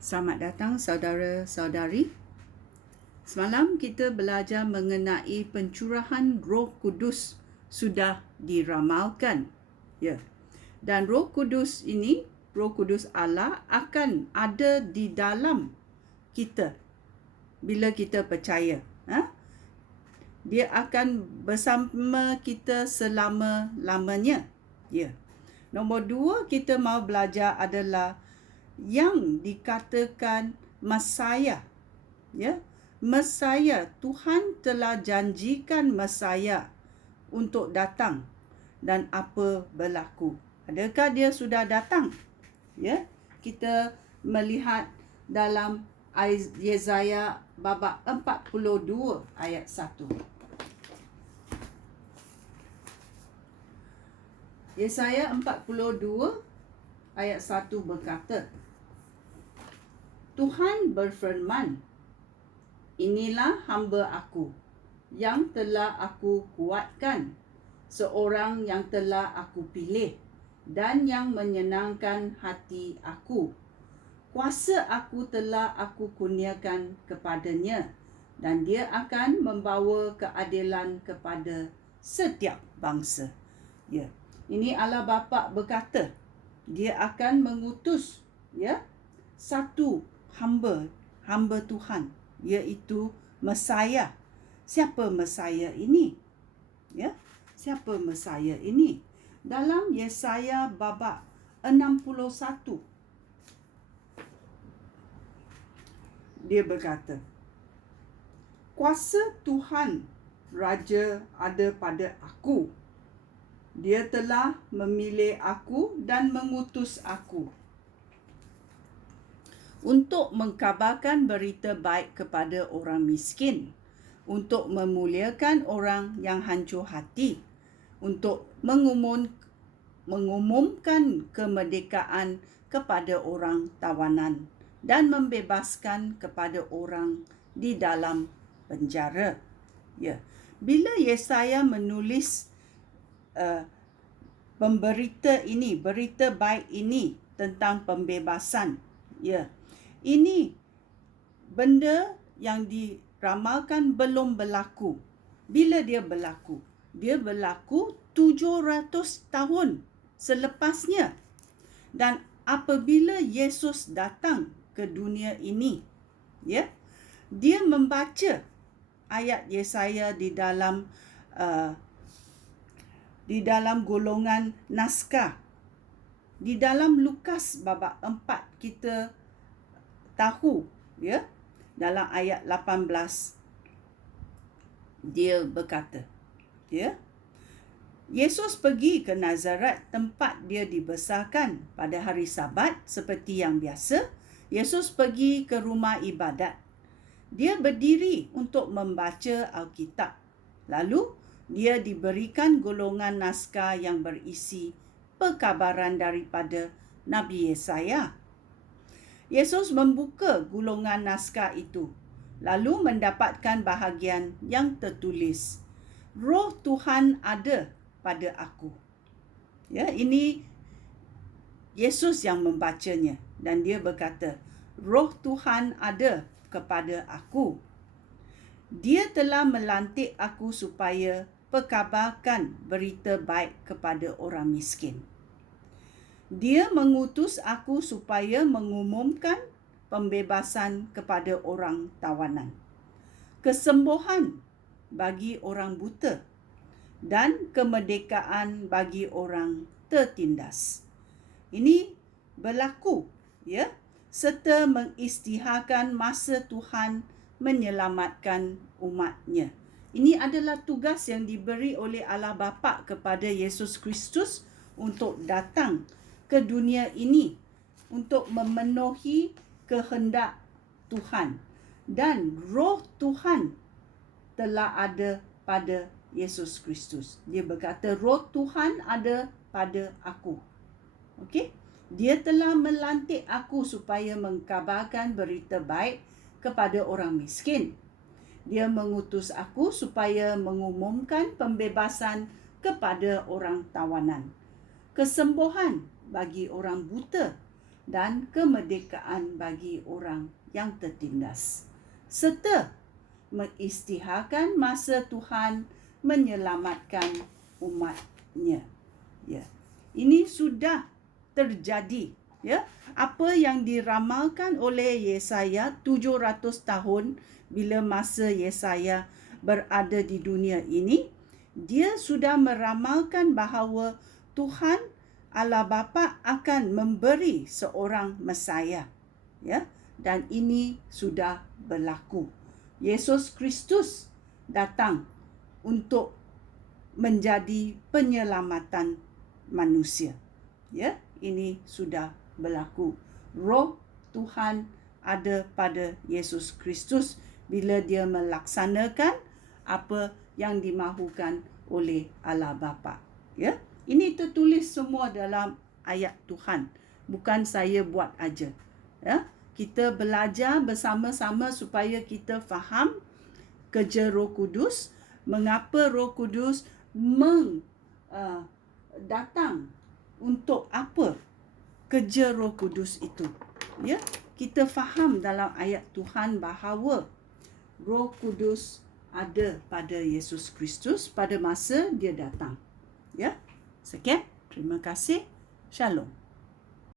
Selamat datang saudara-saudari. Semalam kita belajar mengenai pencurahan Roh Kudus sudah diramalkan. Ya. Dan Roh Kudus ini, Roh Kudus Allah akan ada di dalam kita bila kita percaya. Dia akan bersama kita selama-lamanya. Ya. Nombor 2 kita mau belajar adalah yang dikatakan Mesaya. Ya, Mesaya, Tuhan telah janjikan Mesaya untuk datang dan apa berlaku. Adakah dia sudah datang? Ya, kita melihat dalam Yesaya bab 42 ayat 1. Yesaya 42 ayat 1 berkata, Tuhan berfirman, inilah hamba aku, yang telah aku kuatkan, seorang yang telah aku pilih, dan yang menyenangkan hati aku. Kuasa aku telah aku kurniakan kepadanya, dan dia akan membawa keadilan kepada setiap bangsa. Ya, ini Allah Bapa berkata, dia akan mengutus satu hamba Tuhan, iaitu Mesaya. Siapa Mesaya ini? Ya, siapa Mesaya ini? Dalam Yesaya bab 61 dia berkata, kuasa Tuhan Raja ada pada aku. Dia telah memilih aku dan mengutus aku untuk mengkabarkan berita baik kepada orang miskin, untuk memuliakan orang yang hancur hati, untuk mengumumkan kemerdekaan kepada orang tawanan dan membebaskan kepada orang di dalam penjara. Ya, bila Yesaya menulis berita baik ini tentang pembebasan, ya, ini benda yang diramalkan belum berlaku. Bila dia berlaku? Dia berlaku 700 tahun selepasnya. Dan apabila Yesus datang ke dunia ini, ya, dia membaca ayat Yesaya di dalam golongan naskah. Di dalam Lukas bab 4 kita tahu, ya, dalam ayat 18 dia berkata, ya, Yesus pergi ke Nazaret, tempat dia dibesarkan. Pada hari Sabat seperti yang biasa, Yesus pergi ke rumah ibadat. Dia berdiri untuk membaca Alkitab. Lalu dia diberikan golongan naskah yang berisi perkabaran daripada Nabi Yesaya. Yesus membuka gulungan naskah itu, lalu mendapatkan bahagian yang tertulis, Roh Tuhan ada pada aku. Ya, ini Yesus yang membacanya dan dia berkata, Roh Tuhan ada kepada aku. Dia telah melantik aku supaya perkabarkan berita baik kepada orang miskin. Dia mengutus aku supaya mengumumkan pembebasan kepada orang tawanan, kesembuhan bagi orang buta, dan kemerdekaan bagi orang tertindas. Ini berlaku, ya, serta mengisytiharkan masa Tuhan menyelamatkan umatnya. Ini adalah tugas yang diberi oleh Allah Bapa kepada Yesus Kristus untuk datang ke dunia ini untuk memenuhi kehendak Tuhan. Dan Roh Tuhan telah ada pada Yesus Kristus. Dia berkata, Roh Tuhan ada pada aku. Okey? Dia telah melantik aku supaya mengkabarkan berita baik kepada orang miskin. Dia mengutus aku supaya mengumumkan pembebasan kepada orang tawanan, kesembuhan bagi orang buta, dan kemerdekaan bagi orang yang tertindas, serta mengisytiharkan masa Tuhan menyelamatkan umat-Nya. Ya. Ini sudah terjadi, ya. Apa yang diramalkan oleh Yesaya 700 tahun bila masa Yesaya berada di dunia ini, dia sudah meramalkan bahawa Tuhan Allah Bapa akan memberi seorang Mesaya, ya, dan ini sudah berlaku. Yesus Kristus datang untuk menjadi penyelamatan manusia, ya. Ini sudah berlaku. Roh Tuhan ada pada Yesus Kristus bila dia melaksanakan apa yang dimahukan oleh Allah Bapa, ya. Ini tertulis semua dalam ayat Tuhan. Bukan saya buat aja. Ya, kita belajar bersama-sama supaya kita faham kerja Roh Kudus, mengapa Roh Kudus datang untuk apa kerja Roh Kudus itu. Ya, kita faham dalam ayat Tuhan bahawa Roh Kudus ada pada Yesus Kristus pada masa dia datang. Ya. Sekian, terima kasih. Shalom.